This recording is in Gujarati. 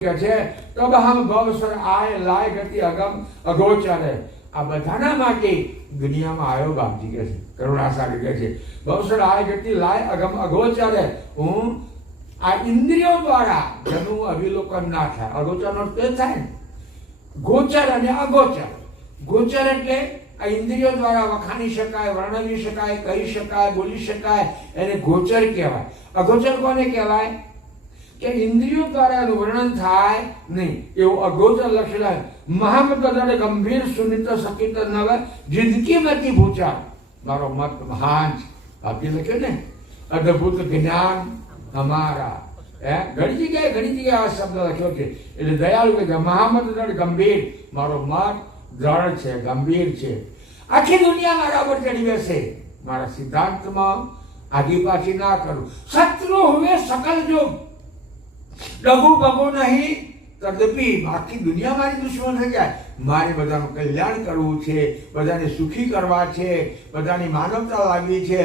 છે તબ હમ ભવસર આય લાય ગતિ અગમ અગોચરે આ બધાના માટે દુનિયામાં આવ્યો બાપજી કહે છે, કરુણાસાગર કહે છે ભવસર આય ગતિ લાય અગમ અગોચરે હું આ ઇન્દ્રિયો દ્વારા જેનું અવિલોકન ના થાય. અગોચરનો તે થાય ને, ગોચર અને અગોચર. ગોચર એટલે આ ઇન્દ્રિયો દ્વારા વખાણી શકાય, વર્ણવી શકાય, કહી શકાય, બોલી શકાય, એને ગોચર કહેવાય. અગોચર કોને કહેવાય કે ઇન્દ્રિયો દ્વારા એનું વર્ણન થાય નહીં, એવું અગોચર લક્ષણ. મહામત ગંભીર સુનિત સકિત નવ જિંદગીમાંથી ભૂચા મારો મત મહાન આપી લખ્યું ને, અદ્ભુત જ્ઞાન અમારા. ઘણી જગ્યાએ આ શબ્દ લખ્યો છે. એટલે દયાળુ કહે છે મહામત ગંભીર, મારો મત દ્રઢ છે, ગંભીર છે. આખી દુનિયા મારા પર ચડી બેસે, મારા સિદ્ધાંતમાં આગી પાછી ના કરું. શત્રુ હુએ સકલ જોગ ડગુ બગો નહીં તદપી આખી દુનિયા મારી દુશ્મન થઈ જાય, મારે બધાનું કલ્યાણ કરવું છે, બધાને સુખી કરવા છે, બધાની માનવતા લાવવી છે.